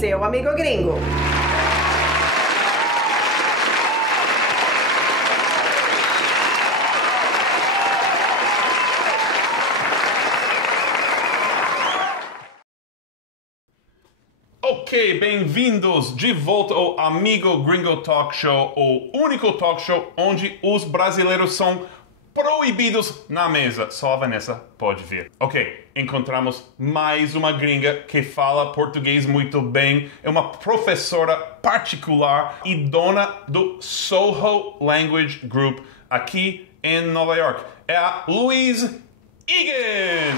seu amigo gringo. Ok, bem-vindos de volta ao Amigo Gringo Talk Show, o único talk show onde os brasileiros são proibidos na mesa. Só a Vanessa pode vir. Ok, encontramos mais uma gringa que fala português muito bem. É uma professora particular e dona do Soho Language Group aqui em Nova York. É a Louise Egan!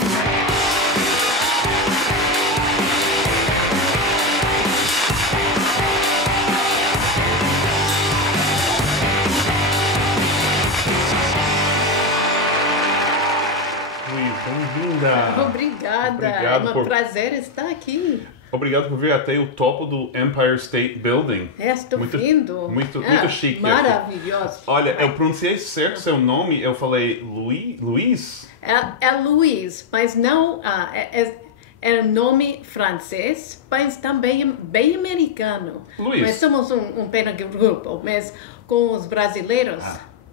Bem-vinda! Obrigada! É um prazer estar aqui. Obrigado por vir até o topo do Empire State Building. Estou vindo. Muito chique. Maravilhoso. Olha, eu pronunciei certo seu nome, eu falei Luiz? É Luiz, mas não... é um nome francês, mas também bem americano. Luiz. Mas somos um pequeno grupo, mas com os brasileiros,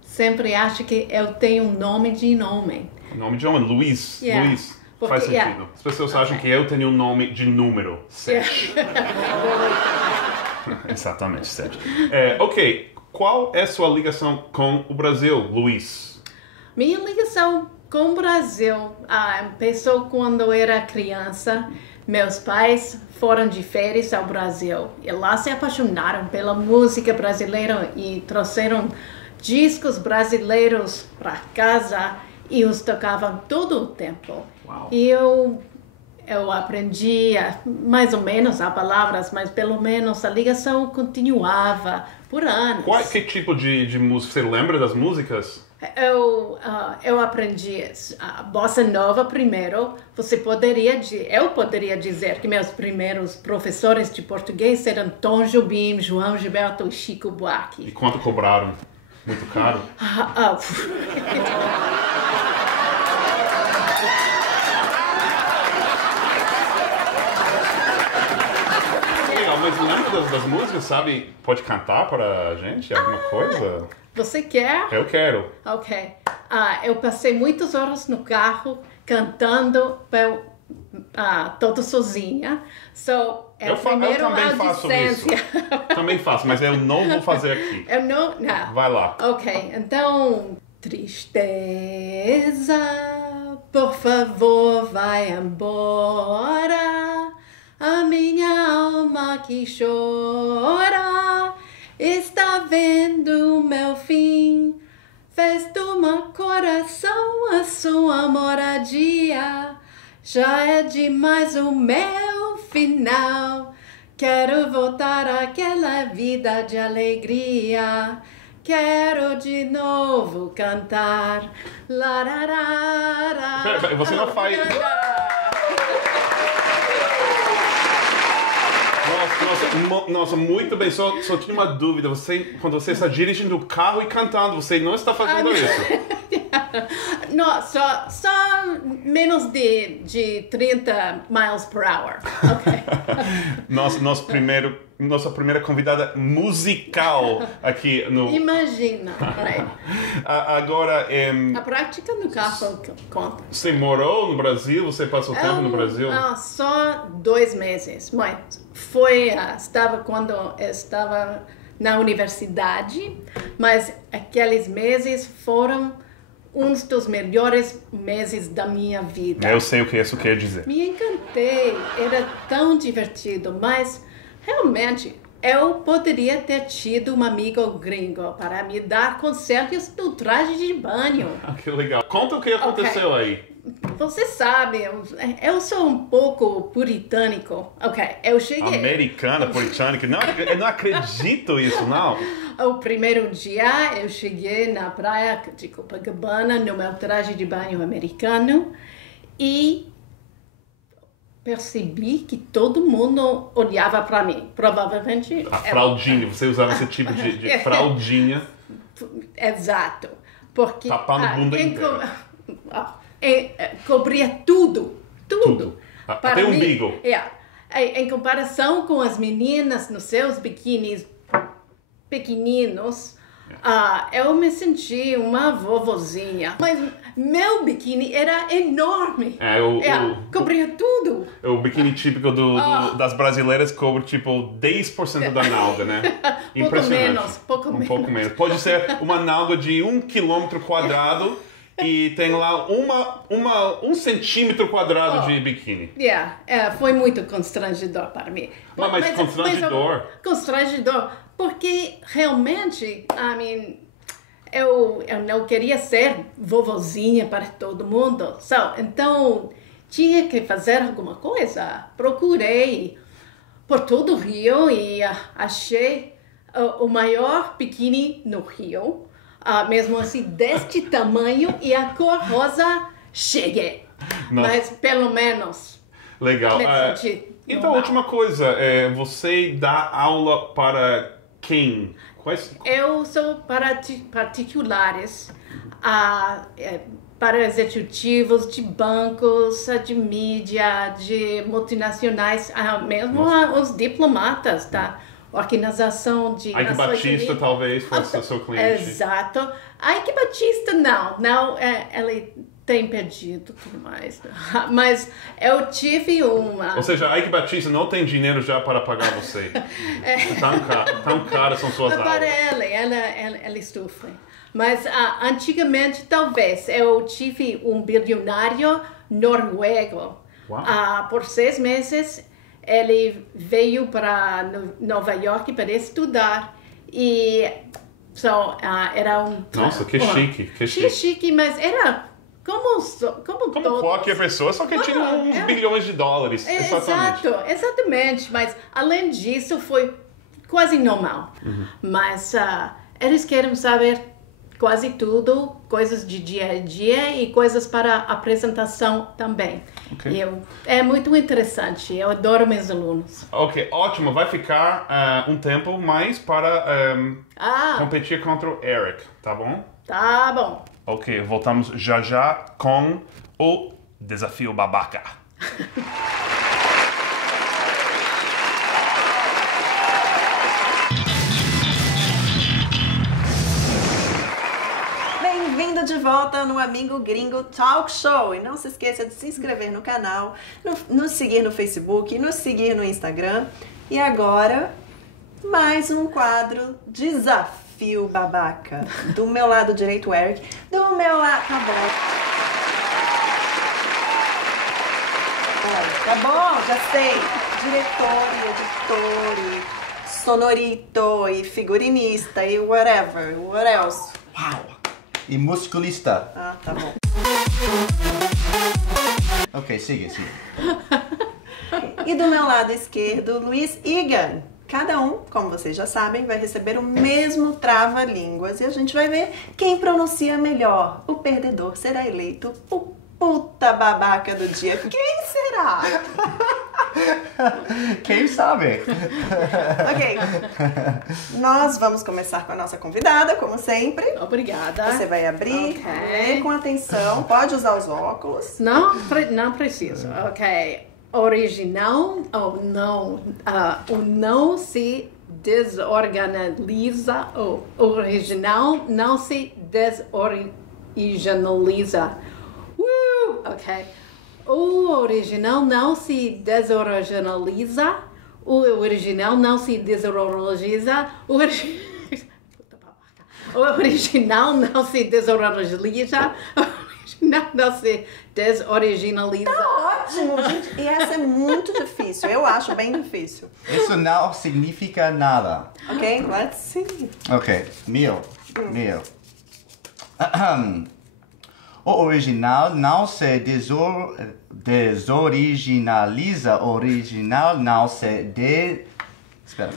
sempre acho que eu tenho um nome de nome. Nome de homem, Luiz. Yeah. Luiz. Porque, faz sentido. As pessoas acham que eu tenho um nome de número. 7. Exatamente, 7. Ok, qual é sua ligação com o Brasil, Luiz? Minha ligação com o Brasil começou quando eu era criança. Meus pais foram de férias ao Brasil e lá se apaixonaram pela música brasileira e trouxeram discos brasileiros para casa e os tocavam todo o tempo. Uau. E eu aprendi mais ou menos as palavras, mas pelo menos a ligação continuava por anos. Que tipo de música? Você lembra das músicas? Eu aprendi a bossa nova primeiro. Eu poderia dizer que meus primeiros professores de português eram Tom Jobim, João Gilberto e Chico Buarque. E quanto cobraram? Muito caro? Mas lembra das músicas, sabe? Pode cantar para a gente alguma coisa? Você quer? Eu quero. Ok. Eu passei muitas horas no carro cantando toda sozinha. Eu também faço isso. Também faço, mas eu não vou fazer aqui. Não. Vai lá. Ok, então... Tristeza, por favor, vai embora. A minha alma que chora está vendo o meu fim. Fez do meu coração a sua moradia. Já é demais o meu final. Quero voltar àquela vida de alegria. Quero de novo cantar. Peraí, você não faz... Nossa, muito bem. Só tinha uma dúvida. Quando você está dirigindo o carro e cantando, você não está fazendo isso? Não, só menos de 30 miles per hour. Okay. Nossa primeira convidada musical aqui no... Imagina. Agora... A prática no carro conta. Você morou no Brasil? Você passou tempo no Brasil? Só 2 meses. Mas estava quando eu estava na universidade, mas aqueles meses foram uns dos melhores meses da minha vida. Eu sei o que isso quer dizer. Me encantei, era tão divertido, mas realmente eu poderia ter tido um amigo gringo para me dar conselhos do traje de banho. Que legal. Conta o que aconteceu aí. Você sabe, eu sou um pouco puritânico. Ok, eu cheguei... Americana, puritânica? Não, eu não acredito nisso, não. O primeiro dia eu cheguei na praia de Copacabana no meu traje de banho americano e percebi que todo mundo olhava para mim. Provavelmente... A fraldinha, você usava esse tipo de fraldinha. Exato. Porque... Tapando a bunda inteira. Cobria tudo. Até o umbigo. em comparação com as meninas nos seus biquínis pequeninos, eu me senti uma vovozinha. Mas meu biquíni era enorme. Cobria tudo. O biquíni típico das brasileiras cobre tipo 10% da nalga, né? Impressionante. Pouco menos. Pode ser uma nalga de 1 quilômetro quadrado e tem lá 1 centímetro quadrado de biquíni. Foi muito constrangedor para mim. Mas constrangedor? Constrangedor, porque realmente, eu não queria ser vovozinha para todo mundo. Então, tinha que fazer alguma coisa. Procurei por todo o Rio e achei o maior biquíni no Rio. Mesmo assim, deste tamanho e a cor rosa, cheguei. Nossa. Mas pelo menos. Legal. Então, última coisa, você dá aula para quem? Eu sou para particulares, para executivos de bancos, de mídia, de multinacionais, mesmo os diplomatas, tá? Organização de Ike Batista talvez fosse o seu cliente. Exato. Ike Batista não, ele tem perdido tudo mais. Mas eu tive uma... Ou seja, Ike Batista não tem dinheiro já para pagar você. Tão caras são suas aulas. Para ela estufa. Mas antigamente, talvez, eu tive um bilionário noruego. Por 6 meses, ele veio para Nova York para estudar. E era um... Nossa, que chique. Que chique, mas era... Como qualquer pessoa, só que tinha uns bilhões de dólares. Exatamente. Mas, além disso, foi quase normal. Mas eles querem saber quase tudo, coisas de dia a dia e coisas para apresentação também. Okay. É muito interessante. Eu adoro meus alunos. Ok, ótimo. Vai ficar um tempo mais para competir contra o Eric, tá bom? Tá bom. Ok, voltamos já com o Desafio Babaca. Bem-vindo de volta no Amigo Gringo Talk Show. E não se esqueça de se inscrever no canal, nos seguir no Facebook, nos seguir no Instagram. E agora, mais um quadro Desafio Babaca. Do meu lado direito, o Eric. Do meu lado... Tá bom. Tá bom, já sei. Diretor e editor e sonorito e figurinista e whatever. What else? Uau! E musculista. Ah, tá bom. Ok, siga. E do meu lado esquerdo, Luiz Egan. Cada um, como vocês já sabem, vai receber o mesmo trava-línguas e a gente vai ver quem pronuncia melhor. O perdedor será eleito o puta babaca do dia. Quem será? Quem sabe? Ok. Nós vamos começar com a nossa convidada, como sempre. Obrigada. Você vai abrir, ler com atenção. Pode usar os óculos. Não preciso. Ok. Original ou não? O não se desorganiza. O original não se desoriginaliza. Ok. O original não se desoriginaliza. O original não se desoriginaliza. O original não se desoriginaliza. Não se desoriginaliza. Tá ótimo, gente. E essa é muito difícil. Eu acho bem difícil. Isso não significa nada. Ok, let's see. Ok, mil. O original não se desoriginaliza. O original não se Espera.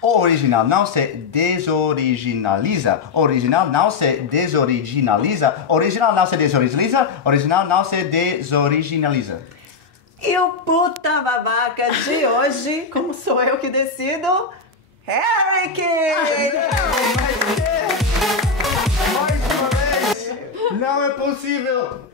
O original não se desoriginaliza. O original não se desoriginaliza. O original não se desoriginaliza. O original não se desoriginaliza. E o puta babaca de hoje, como sou eu que decido, Eric! Não é possível!